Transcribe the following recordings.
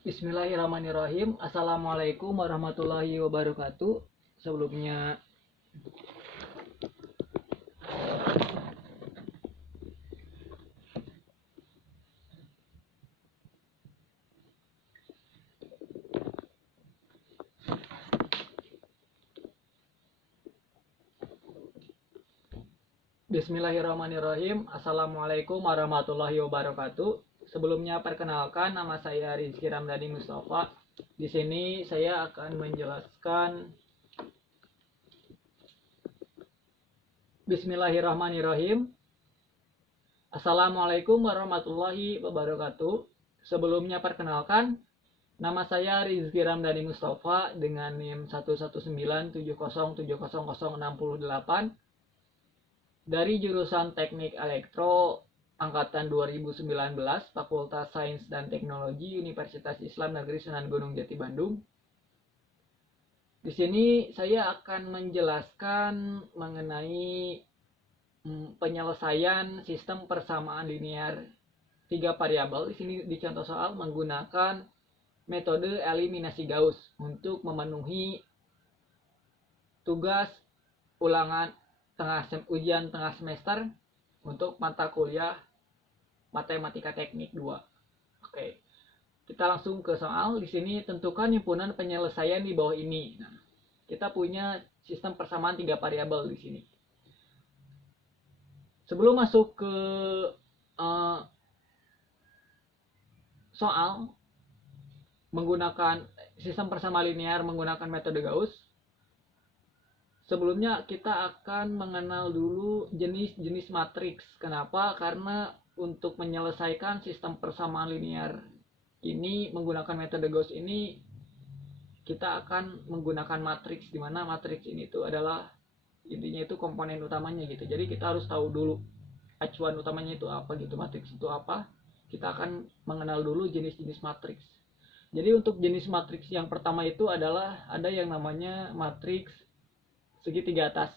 Bismillahirrahmanirrahim. Assalamualaikum warahmatullahi wabarakatuh. Sebelumnya Bismillahirrahmanirrahim. Assalamualaikum warahmatullahi wabarakatuh. Sebelumnya perkenalkan, nama saya Rizky Ramdhani Mustafa. Di sini saya akan menjelaskan Bismillahirrahmanirrahim. Assalamualaikum warahmatullahi wabarakatuh. Sebelumnya perkenalkan, nama saya Rizky Ramdhani Mustafa dengan NIM 11970700068 dari jurusan Teknik Elektro angkatan 2019, Fakultas Sains dan Teknologi Universitas Islam Negeri Sunan Gunung Jati Bandung. Di sini saya akan menjelaskan mengenai penyelesaian sistem persamaan linear 3 variabel. Di sini di contoh soal menggunakan metode eliminasi Gauss untuk memenuhi tugas ulangan ujian tengah semester untuk mata kuliah Matematika Teknik 2. Oke. Kita langsung ke soal. Di sini tentukan himpunan penyelesaian di bawah ini. Nah, kita punya sistem persamaan 3 variabel di sini. Sebelum masuk ke soal menggunakan sistem persamaan linear menggunakan metode Gauss, sebelumnya kita akan mengenal dulu jenis-jenis matriks. Kenapa? Karena untuk menyelesaikan sistem persamaan linear ini menggunakan metode Gauss ini kita akan menggunakan matriks, di mana matriks ini itu adalah intinya itu komponen utamanya gitu. Jadi kita harus tahu dulu acuan utamanya itu apa gitu, matriks itu apa. Kita akan mengenal dulu jenis-jenis matriks. Jadi untuk jenis matriks yang pertama itu adalah ada yang namanya matriks segitiga atas.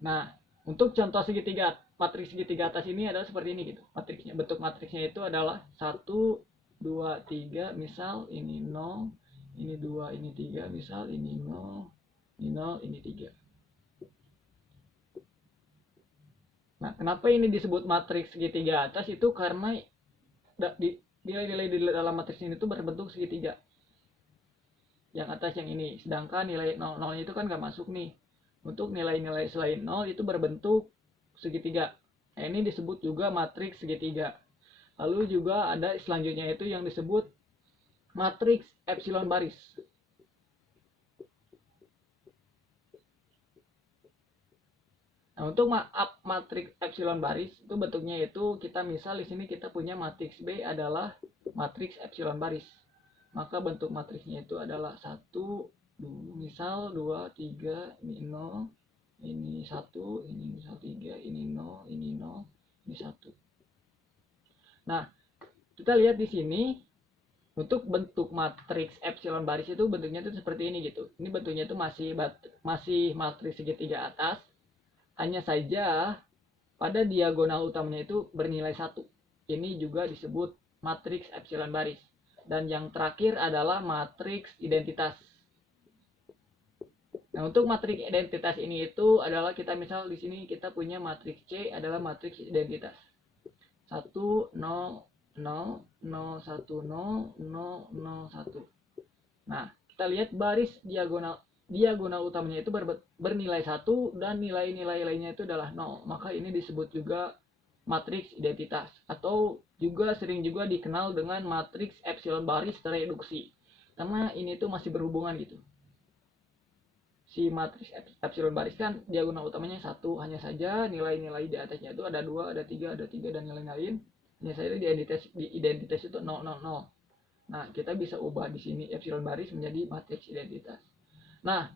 Nah, untuk contoh matriks segitiga atas ini adalah seperti ini gitu. Matriksnya, bentuk matriksnya itu adalah 1 2 3, misal ini 0, ini 2, ini 3, misal ini 0, ini 0, ini 3. Nah, kenapa ini disebut matriks segitiga atas? Itu karena nilai-nilai di dalam matriks ini itu berbentuk segitiga. Yang atas yang ini, sedangkan nilai 0 itu kan gak masuk nih. Untuk nilai-nilai selain 0 itu berbentuk segitiga. Nah, ini disebut juga matriks segitiga. Lalu juga ada selanjutnya itu yang disebut matriks epsilon baris. Nah, untuk matriks epsilon baris itu bentuknya itu kita misal di sini kita punya matriks B adalah matriks epsilon baris. Maka bentuk matriksnya itu adalah 1, misal 2, 3, ini 0, ini 1, ini misal 3, ini 0, ini 0, ini 1. Nah, kita lihat di sini untuk bentuk matriks epsilon baris itu bentuknya itu seperti ini gitu. Ini bentuknya itu masih matriks segitiga atas. Hanya saja pada diagonal utamanya itu bernilai 1. Ini juga disebut matriks epsilon baris. Dan yang terakhir adalah matriks identitas. Nah, untuk matriks identitas ini itu adalah kita misal di sini kita punya matriks C adalah matriks identitas. 1 0 0 0 1 0 0 0 1. Nah, kita lihat baris diagonal utamanya itu bernilai 1 dan nilai-nilai lainnya itu adalah 0. Maka ini disebut juga matriks identitas atau juga sering juga dikenal dengan matriks epsilon baris tereduksi. Karena ini tuh masih berhubungan gitu. Si matriks epsilon baris kan diagonal utamanya 1, hanya saja nilai-nilai di atasnya itu ada 2, ada 3, dan nilai lain. Hanya saja di identitas itu 0, 0, 0. Nah, kita bisa ubah di sini epsilon baris menjadi matriks identitas. Nah,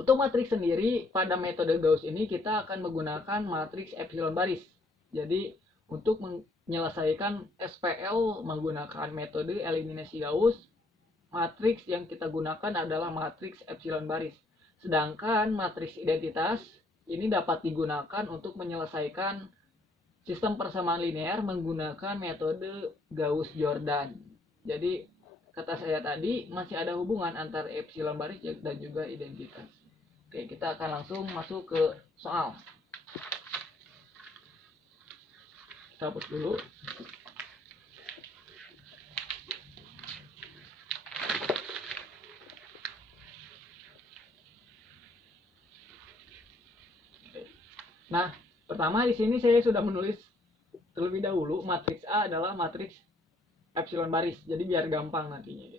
untuk matriks sendiri pada metode Gauss ini kita akan menggunakan matriks epsilon baris. Jadi untuk menyelesaikan SPL menggunakan metode eliminasi Gauss, matriks yang kita gunakan adalah matriks epsilon baris. Sedangkan matriks identitas ini dapat digunakan untuk menyelesaikan sistem persamaan linear menggunakan metode Gauss-Jordan. Jadi kata saya tadi masih ada hubungan antara epsilon baris dan juga identitas. Oke, kita akan langsung masuk ke soal. Kita hapus dulu. Nah, pertama di sini saya sudah menulis terlebih dahulu matriks A adalah matriks epsilon baris. Jadi biar gampang nantinya.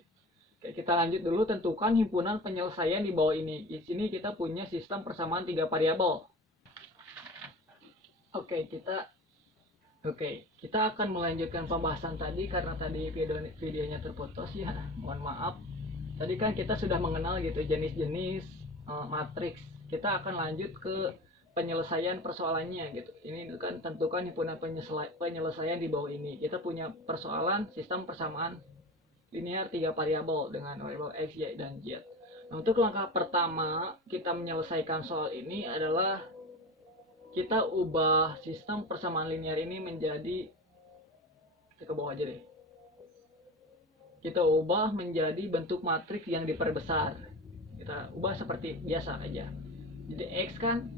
Oke, kita lanjut dulu, tentukan himpunan penyelesaian di bawah ini. Di sini kita punya sistem persamaan 3 variabel. Oke, kita akan melanjutkan pembahasan tadi karena tadi videonya terputus ya. Mohon maaf. Tadi kan kita sudah mengenal gitu jenis-jenis matriks. Kita akan lanjut ke penyelesaian persoalannya gitu. Ini kan tentukan himpunan penyelesaian di bawah ini. Kita punya persoalan sistem persamaan linear 3 variabel dengan variabel x, y, dan z. Nah, untuk langkah pertama kita menyelesaikan soal ini adalah kita ubah sistem persamaan linear ini menjadi, kita ke bawah aja deh. Kita ubah menjadi bentuk matriks yang diperbesar. Kita ubah seperti biasa aja. Jadi x kan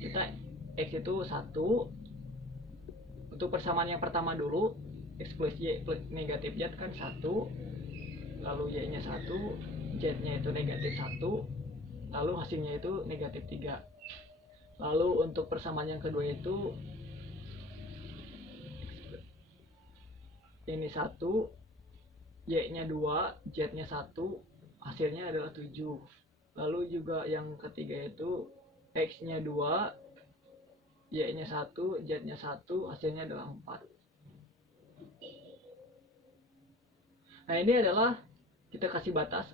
kita x itu 1. Untuk persamaan yang pertama dulu, x plus y plus negatif z kan 1, lalu y nya 1, z nya itu negatif 1, lalu hasilnya itu negatif 3. Lalu untuk persamaan yang kedua itu ini 1, y nya 2, z nya 1, hasilnya adalah 7. Lalu juga yang ketiga itu x nya 2, y nya 1, z nya 1, hasilnya adalah 4. Nah, ini adalah kita kasih batas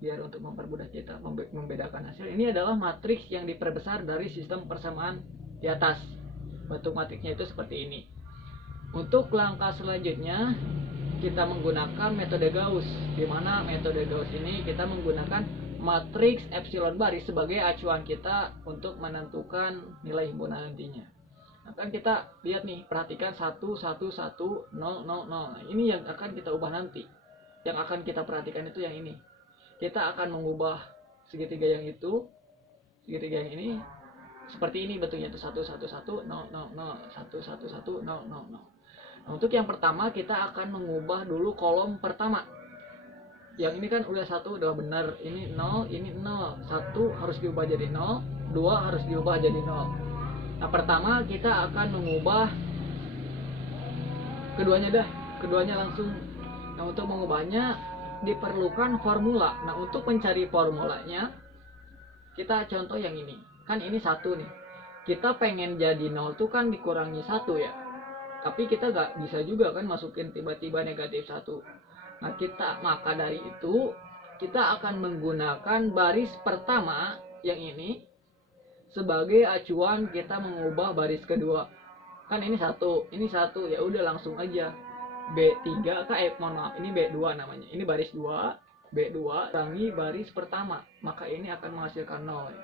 biar untuk mempermudah kita membedakan hasil. Ini adalah matriks yang diperbesar dari sistem persamaan di atas. Bentuk matriksnya itu seperti ini. Untuk langkah selanjutnya kita menggunakan metode Gauss, di mana metode Gauss ini kita menggunakan matriks epsilon baris sebagai acuan kita untuk menentukan nilai himpunan nantinya. Nah, kan kita lihat nih, perhatikan 1, 1, 1, 0, 0, 0. Nah, ini yang akan kita ubah nanti. Yang akan kita perhatikan itu yang ini. Kita akan mengubah segitiga yang itu, segitiga yang ini seperti ini bentuknya itu 1, 1, 1, 0, 0, 0, 1, 1, 1, 0, 0, 0. Nah, untuk yang pertama kita akan mengubah dulu kolom pertama. Yang ini kan udah 1 udah benar, ini 0, ini 0. 1 harus diubah jadi 0, 2 harus diubah jadi 0. Nah, pertama kita akan mengubah keduanya langsung. Nah, untuk mengubahnya diperlukan formula. Nah, untuk mencari formulanya kita contoh yang ini. Kan ini 1 nih. Kita pengen jadi 0 tuh kan dikurangi 1 ya. Tapi kita gak bisa juga kan masukin tiba-tiba negatif 1. Nah, maka dari itu kita akan menggunakan baris pertama yang ini sebagai acuan kita mengubah baris kedua. Kan ini 1, ya udah langsung aja B3 mohon maaf, ini B2 namanya. Ini baris 2, B2 kurangi baris pertama, maka ini akan menghasilkan 0 ya.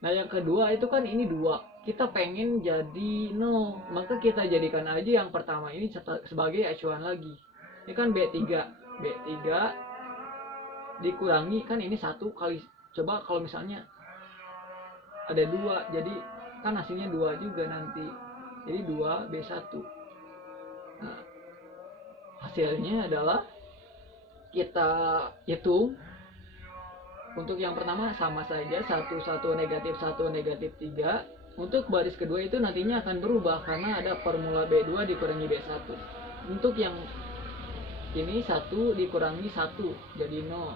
Nah, yang kedua itu kan ini 2. Kita pengen jadi 0, maka kita jadikan aja yang pertama ini sebagai acuan lagi. Ini kan B3 dikurangi kan ini 1 kali, coba kalau misalnya ada 2, jadi kan hasilnya 2 juga nanti, jadi 2B1. Nah, hasilnya adalah kita hitung. Untuk yang pertama sama saja 1, 1, negatif 1, negatif 3. Untuk baris kedua itu nantinya akan berubah karena ada formula B2 dikurangi B1. Untuk yang ini 1 dikurangi 1 jadi 0,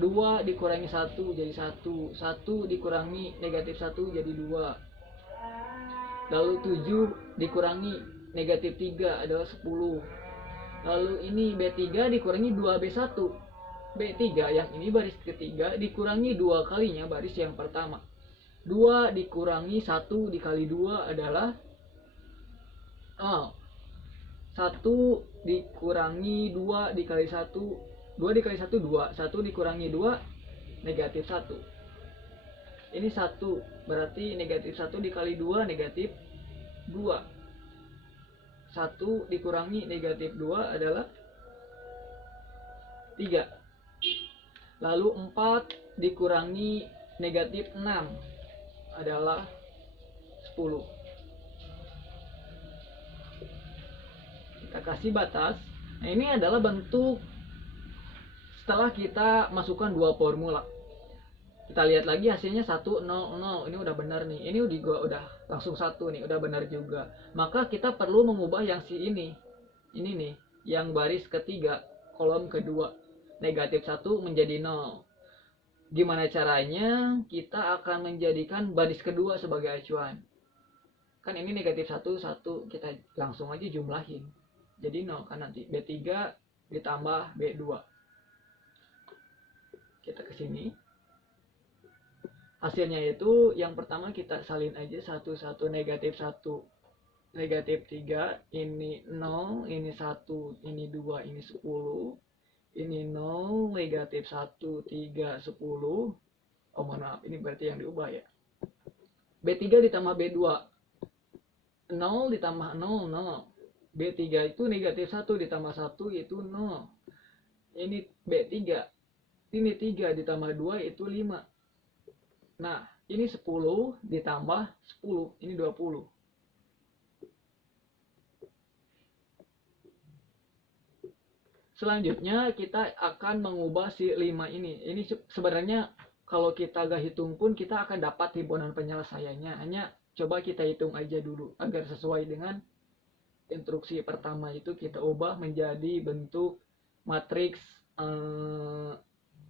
2 dikurangi 1 jadi 1, 1 dikurangi negatif 1 jadi 2, lalu 7 dikurangi negatif 3 adalah 10. Lalu ini B3 dikurangi 2B1, B3 yang ini baris ketiga dikurangi 2 kalinya baris yang pertama. 2 dikurangi 1 dikali 2 adalah 0. 1 dikurangi 2 dikali 1, 2 dikali 1 2, 1 dikurangi 2 negatif 1. Ini 1 berarti negatif 1 dikali 2 negatif 2. 1 dikurangi negatif 2 adalah 3. Lalu 4 dikurangi negatif 6 adalah 10. Kita kasih batas. Nah, ini adalah bentuk setelah kita masukkan dua formula. Kita lihat lagi hasilnya 1, 0, 0. Ini udah benar nih. Ini udah langsung 1 nih, udah benar juga. Maka kita perlu mengubah yang si ini. Ini nih, yang baris ketiga, kolom kedua. Negatif 1 menjadi 0. Gimana caranya? Kita akan menjadikan baris kedua sebagai acuan. Kan ini negatif 1, 1. Kita langsung aja jumlahin. Jadi 0 kan nanti. B3 ditambah B2. Kita ke sini. Hasilnya itu yang pertama kita salin aja 1, 1, negatif 1. Negatif 3, ini 0, ini 1, ini 2, ini 10. Ini 0, negatif 1, 3, 10. Oh mohon maaf, ini berarti yang diubah ya. B3 ditambah B2. 0 ditambah 0, 0. B3 itu negatif 1 ditambah 1 itu 0. Ini B3. Ini 3 ditambah 2 itu 5. Nah, ini 10 ditambah 10. Ini 20. Selanjutnya kita akan mengubah si 5 ini. Ini sebenarnya kalau kita gak hitung pun kita akan dapat himpunan penyelesaiannya. Hanya coba kita hitung aja dulu agar sesuai dengan instruksi pertama itu kita ubah menjadi bentuk matriks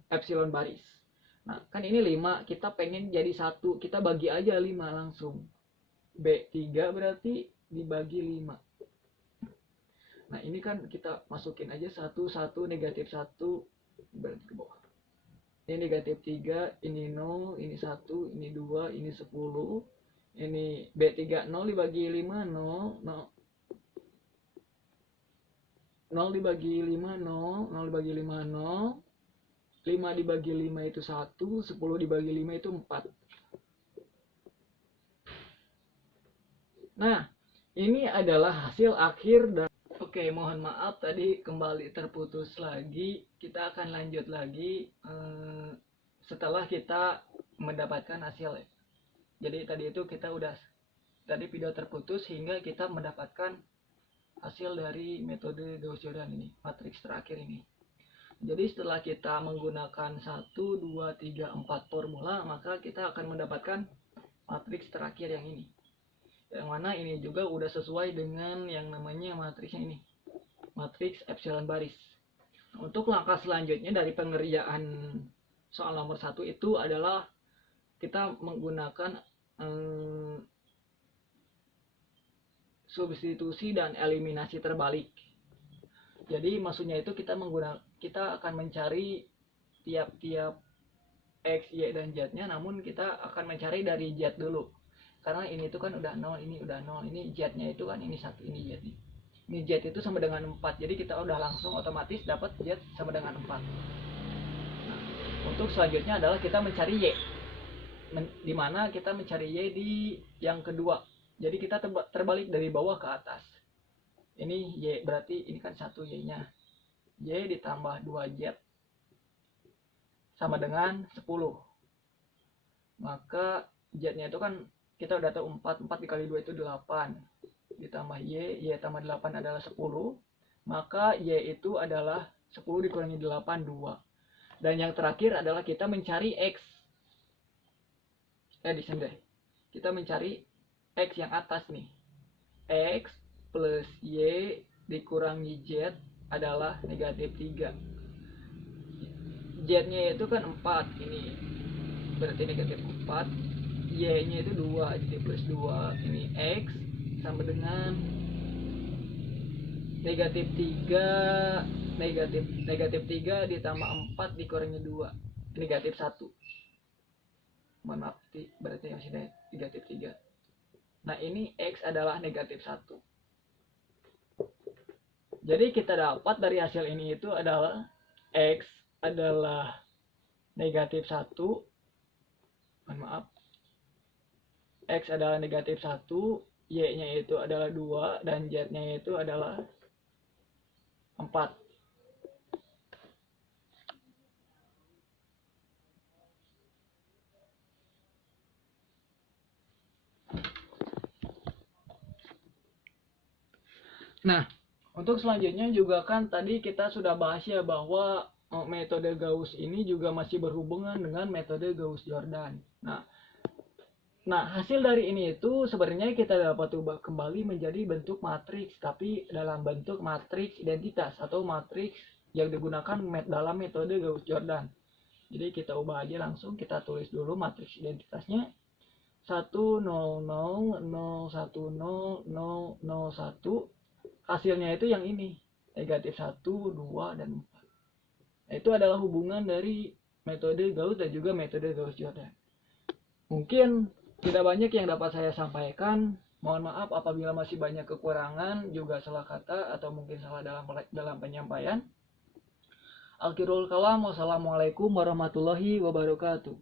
epsilon baris. Nah, kan ini 5, kita pengen jadi 1, kita bagi aja 5 langsung. B3 berarti dibagi 5. Nah, ini kan kita masukin aja 1, 1, negatif 1, berarti ke bawah. Ini negatif 3, ini 0, ini 1, ini 2, ini 10. Ini B3 0 dibagi 5, 0, 0. 0 dibagi 5, 0, 0 dibagi 5, 0. 5 dibagi 5 itu 1, 10 dibagi 5 itu 4. Nah, ini adalah hasil akhir dan oke, mohon maaf tadi kembali terputus lagi. Kita akan lanjut lagi setelah kita mendapatkan hasil. Jadi tadi itu kita udah tadi video terputus hingga kita mendapatkan hasil dari metode Gauss-Jordan ini, matriks terakhir ini. Jadi setelah kita menggunakan 1, 2, 3, 4 formula, maka kita akan mendapatkan matriks terakhir yang ini. Yang mana ini juga udah sesuai dengan yang namanya matriksnya ini. Matriks epsilon baris. Untuk langkah selanjutnya dari pengerjaan soal nomor 1 itu adalah kita menggunakan substitusi dan eliminasi terbalik. Jadi maksudnya itu kita akan mencari tiap-tiap X, Y, dan Z-nya, namun kita akan mencari dari Z dulu. Karena ini tuh kan udah 0, ini udah 0, ini Z-nya itu kan ini 1, ini Z nih. Ini Z itu sama dengan 4, jadi kita udah langsung otomatis dapat Z sama dengan 4. Nah, untuk selanjutnya adalah kita mencari Y. Dimana kita mencari Y di yang kedua. Jadi kita terbalik dari bawah ke atas. Ini Y, berarti ini kan 1 Y-nya. Y ditambah 2Z sama dengan 10. Maka Z-nya itu kan kita udah tahu 4 dikali 2 itu 8. Ditambah Y tambah 8 adalah 10. Maka Y itu adalah 10 dikurangi 8, 2. Dan yang terakhir adalah kita mencari X. Di sini deh. Kita mencari X yang atas nih. X plus Y dikurangi Z adalah negatif 3. Z-nya itu kan 4. Ini berarti negatif 4. Y-nya itu 2, jadi plus 2. Ini X sama dengan negatif 3. Negatif 3 ditambah 4 dikurangi 2. Negatif 1. Mohon maaf, berarti masih negatif 3. Nah, ini X adalah negatif 1. Jadi kita dapat dari hasil ini itu adalah X adalah negatif 1. Mohon maaf. X adalah negatif 1, Y-nya itu adalah 2 dan Z-nya itu adalah 4. Nah, untuk selanjutnya juga kan tadi kita sudah bahas ya bahwa metode Gauss ini juga masih berhubungan dengan metode Gauss-Jordan. Nah, hasil dari ini itu sebenarnya kita dapat ubah kembali menjadi bentuk matriks, tapi dalam bentuk matriks identitas atau matriks yang digunakan dalam metode Gauss-Jordan. Jadi kita ubah aja langsung, kita tulis dulu matriks identitasnya. 1 0 0 0 1 0 0 0 1. Hasilnya itu yang ini, negatif 1, 2, dan 4. Nah, itu adalah hubungan dari metode Gauss dan juga metode Gauss-Jordan. Mungkin tidak banyak yang dapat saya sampaikan. Mohon maaf apabila masih banyak kekurangan, juga salah kata atau mungkin salah dalam penyampaian. Akhirul kalam, wassalamualaikum warahmatullahi wabarakatuh.